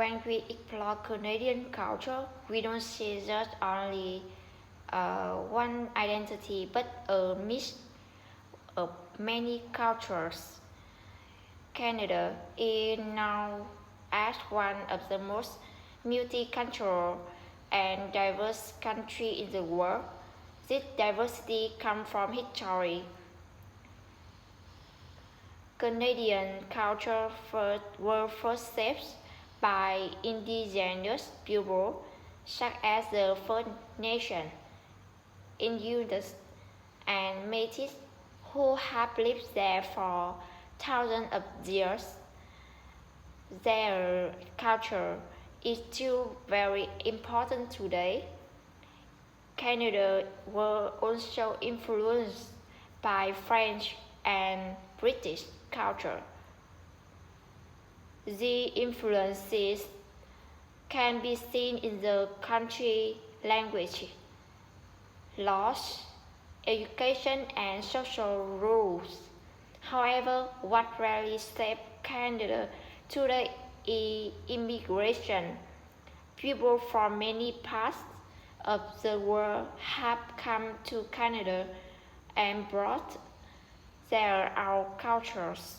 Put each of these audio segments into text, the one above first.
When we explore Canadian culture, we don't see just only one identity, but a mix of many cultures. Canada is known as one of the most multicultural and diverse countries in the world. This diversity comes from history. Canadian culture were first shaped by indigenous people such as the First Nation, Inuit, and Métis who have lived there for thousands of years. Their culture is still very important today. Canada was also influenced by French and British culture. The influences can be seen in the country language, laws, education, and social rules. However, what really shaped Canada today is immigration. People from many parts of the world have come to Canada and brought their own cultures,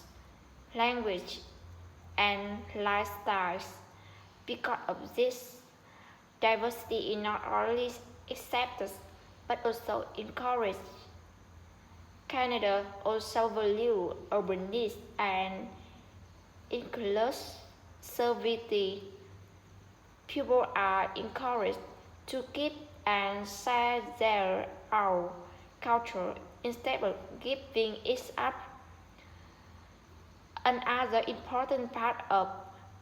language, and lifestyles. Because of this, diversity is not only accepted but also encouraged. Canada also values openness and inclusivity. People are encouraged to keep and share their own culture instead of giving it up. Another important part of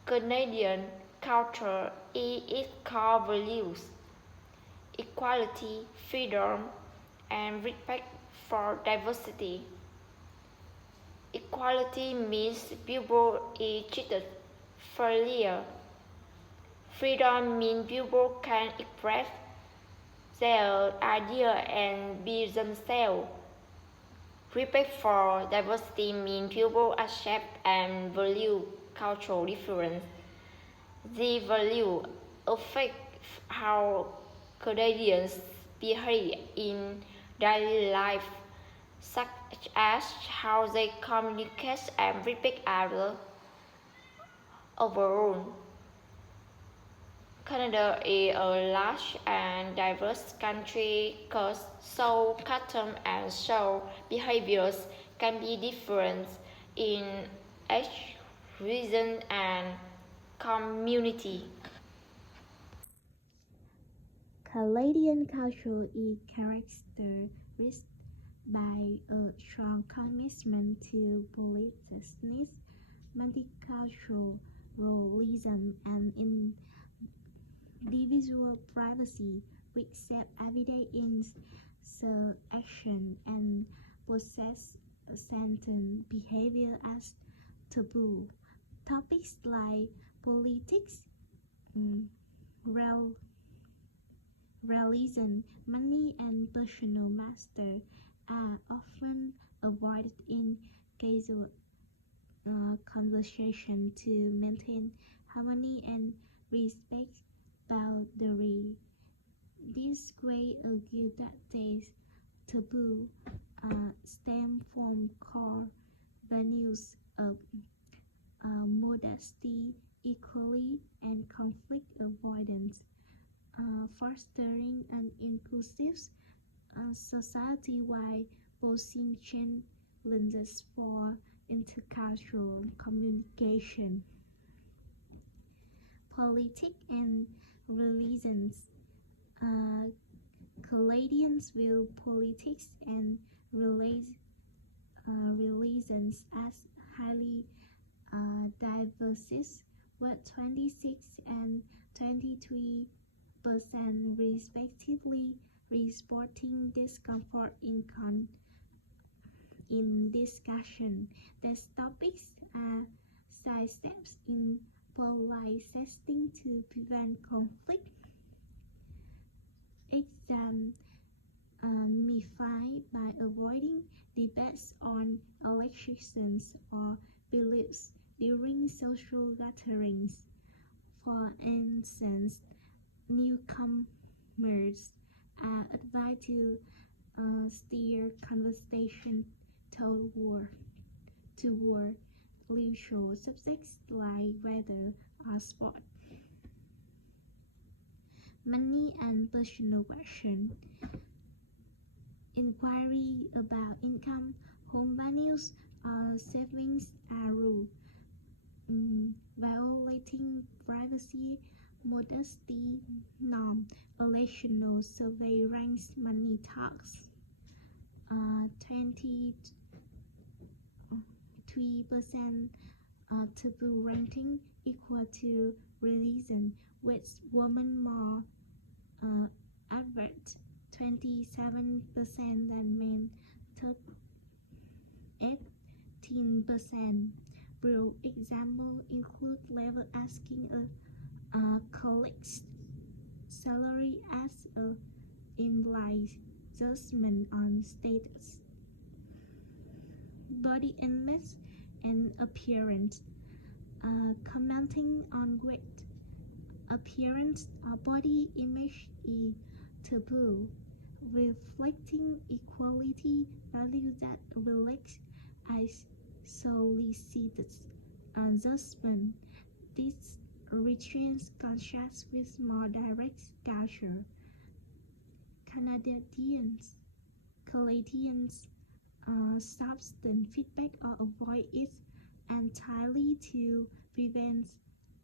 Canadian culture is its core values: equality, freedom, and respect for diversity. Equality means people are treated fairly. Freedom means people can express their ideas and be themselves. Respect for diversity means people accept and value cultural difference. These values affect how Canadians behave in daily life, such as how they communicate and respect others. Overall, Canada is a large and diverse country so customs and so behaviors can be different in each region and community. Canadian culture is characterized by a strong commitment to politeness, multiculturalism, and individual privacy, which shape everyday interaction and possess certain behavior as taboo. Topics like politics, mm, rel- religion, money, and personal master are often avoided in casual conversation to maintain harmony and respect boundary. This way argue that these taboo stem from core values of modesty, equality, and conflict avoidance, fostering an inclusive society while posing challenges for intercultural communication. Politics and religions. Canadians view politics and religions as highly diverse, with 26 and 23% respectively reporting discomfort in discussion. These topics are sidesteps in polite setting to prevent conflict. Exemplify by avoiding debates on elections or beliefs during social gatherings. For instance, newcomers are advised to steer conversation toward neutral subjects like weather or sport. Money and personal question. Inquiry about income, home values, or savings are ruled violating privacy modesty norm. A national survey ranks money talks 23% taboo ranking equal to religion, with women more average 27% than men, 18%. Real examples include never asking a colleague's salary as a implies judgment on status. Body image and appearance. Commenting on weight, appearance, or body image is taboo, reflecting equality value that relates as solicited judgment. This restrains contrast with more direct culture. Canadians substance feedback or avoid it entirely to prevent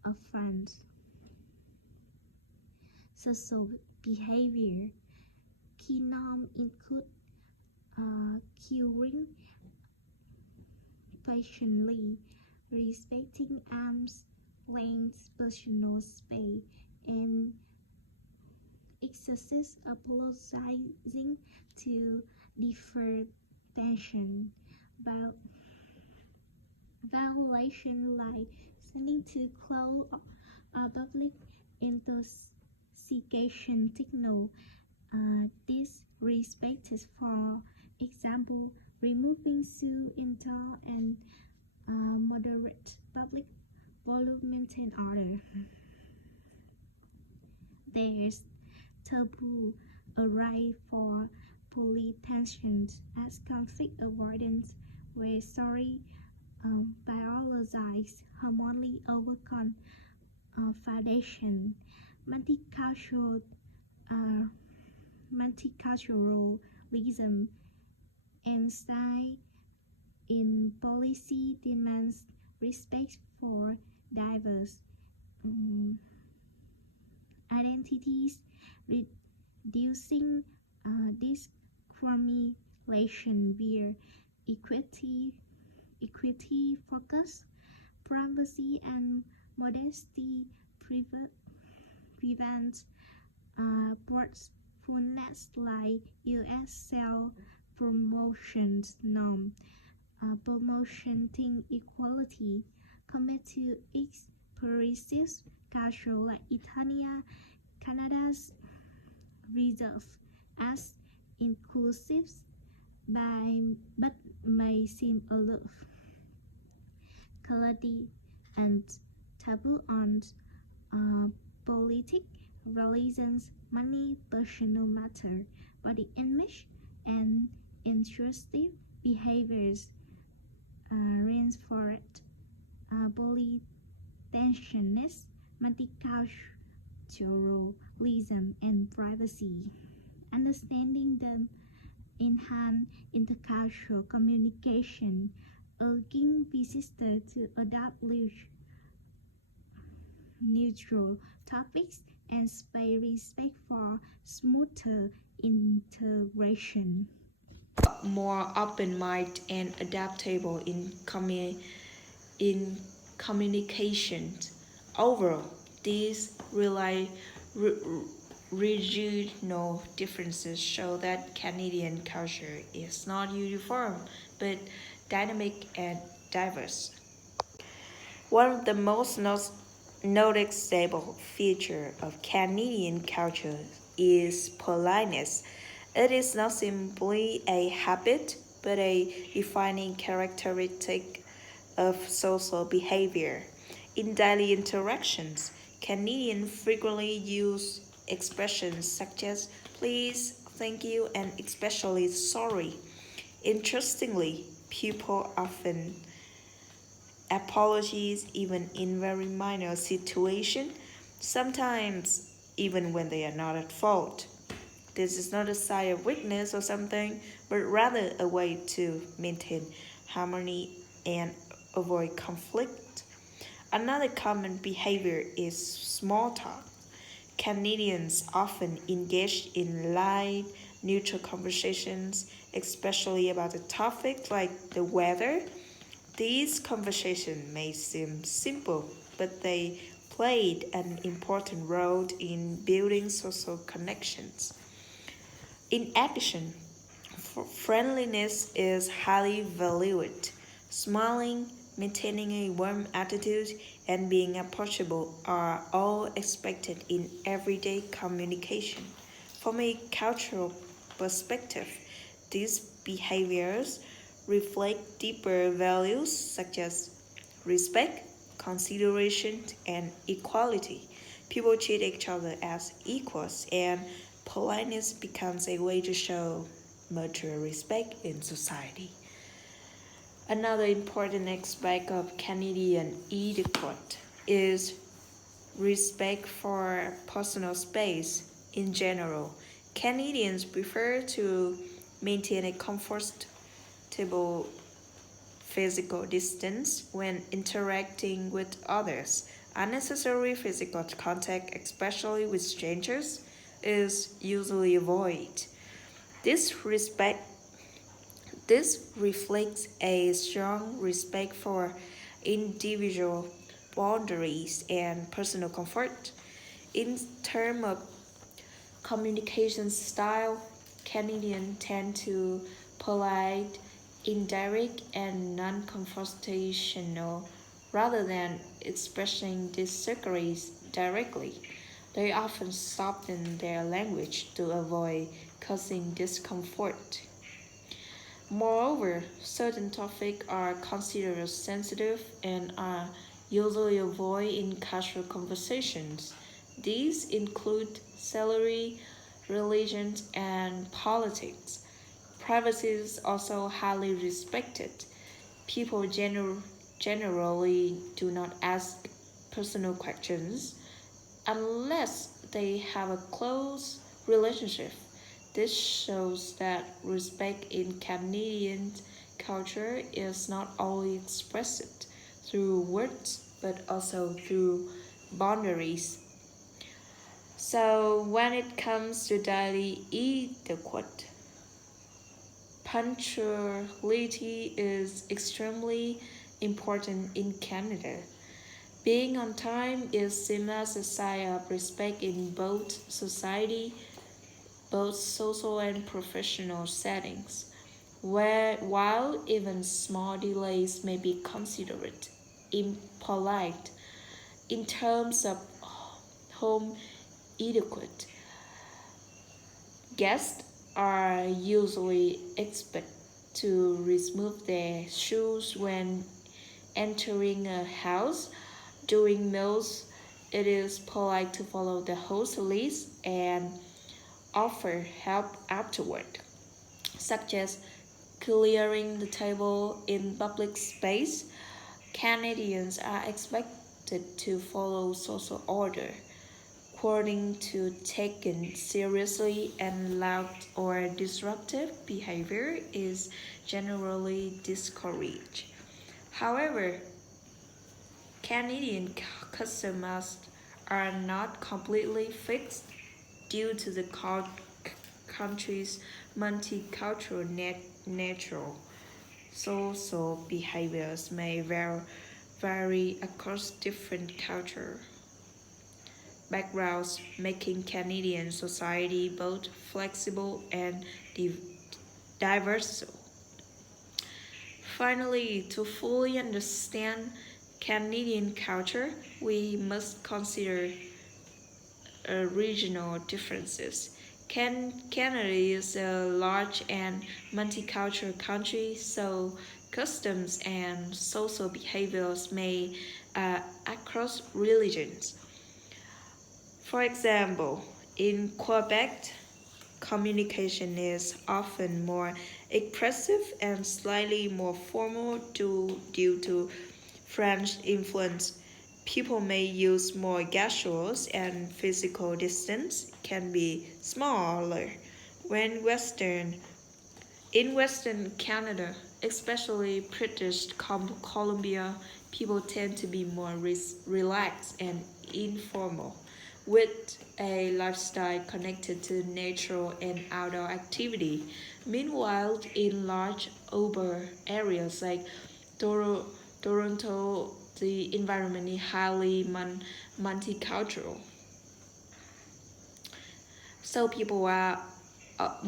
offense. Social behavior. Key norms include queuing patiently, respecting arm's length personal space, and excessive apologizing to defer tension. Violation like sending too close or public intoxication signal. Disrespect is, for example, removing shoe indoor and moderate public volume maintain order. There's taboo a right for police tensions as conflict avoidance, where sorry biologize harmony over foundation. Multicultural multiculturalism and style in policy demands respect for diverse identities, reducing discrimination via equity focus, privacy and modesty prevent boastfulness like U.S. self-promotions norm, promoting equality, compared to expressive culture like Italia, Canada's reserve as inclusive but may seem aloof. Clarity and taboo on politics, religions, money, personal matter, body image, and intrusive behaviors reinforce polytensionist, multiculturalism, and privacy. Understanding them enhance intercultural communication, urging visitors to adopt neutral topics and space respect for smoother integration. More open-minded and adaptable in communications. Overall, these regional differences show that Canadian culture is not uniform but dynamic and diverse. One of the most noticeable features of Canadian culture is politeness. It is not simply a habit, but a defining characteristic of social behavior. In daily interactions, Canadians frequently use expressions such as please, thank you, and especially sorry. Interestingly, people often apologize even in very minor situations, sometimes even when they are not at fault. This is not a sign of weakness or something, but rather a way to maintain harmony and avoid conflict. Another common behavior is small talk. Canadians often engage in light, neutral conversations, especially about a topic like the weather. These conversations may seem simple, but they played an important role in building social connections. In addition, friendliness is highly valued. Smiling, maintaining a warm attitude, and being approachable are all expected in everyday communication. From a cultural perspective, these behaviors reflect deeper values such as respect, consideration, and equality. People treat each other as equals, and politeness becomes a way to show mutual respect in society. Another important aspect of Canadian etiquette is respect for personal space in general. Canadians prefer to maintain a comfortable physical distance when interacting with others. Unnecessary physical contact, especially with strangers, is usually avoided. This respect this reflects a strong respect for individual boundaries and personal comfort. In terms of communication style, Canadians tend to polite, indirect, and non-confrontational rather than expressing disagreements directly. They often soften their language to avoid causing discomfort. Moreover, certain topics are considered sensitive and are usually avoided in casual conversations. These include salary, religion, and politics. Privacy is also highly respected. People generally do not ask personal questions unless they have a close relationship. This shows that respect in Canadian culture is not only expressed through words but also through boundaries. So, when it comes to daily etiquette, punctuality is extremely important in Canada. Being on time is seen as a sign of respect in both social and professional settings, where while even small delays may be considered impolite. In terms of home etiquette, guests are usually expected to remove their shoes when entering a house. During meals, it is polite to follow the host list and offer help afterward, such as clearing the table in public space. Canadians are expected to follow social order, according to taken seriously, and loud or disruptive behavior is generally discouraged. However, Canadian customs are not completely fixed due to the country's multicultural nature. Social behaviors may vary across different culture backgrounds, making Canadian society both flexible and diverse. Finally, to fully understand Canadian culture, we must consider regional differences. Canada is a large and multicultural country, so customs and social behaviors may across religions. For example, in Quebec, communication is often more expressive and slightly more formal due to French influence. People may use more gestures and physical distance can be smaller. When in Western Canada, especially British Columbia, people tend to be more relaxed and informal, with a lifestyle connected to natural and outdoor activity. Meanwhile, in large urban areas like Toro- Toronto, the environment is highly multicultural. So people are more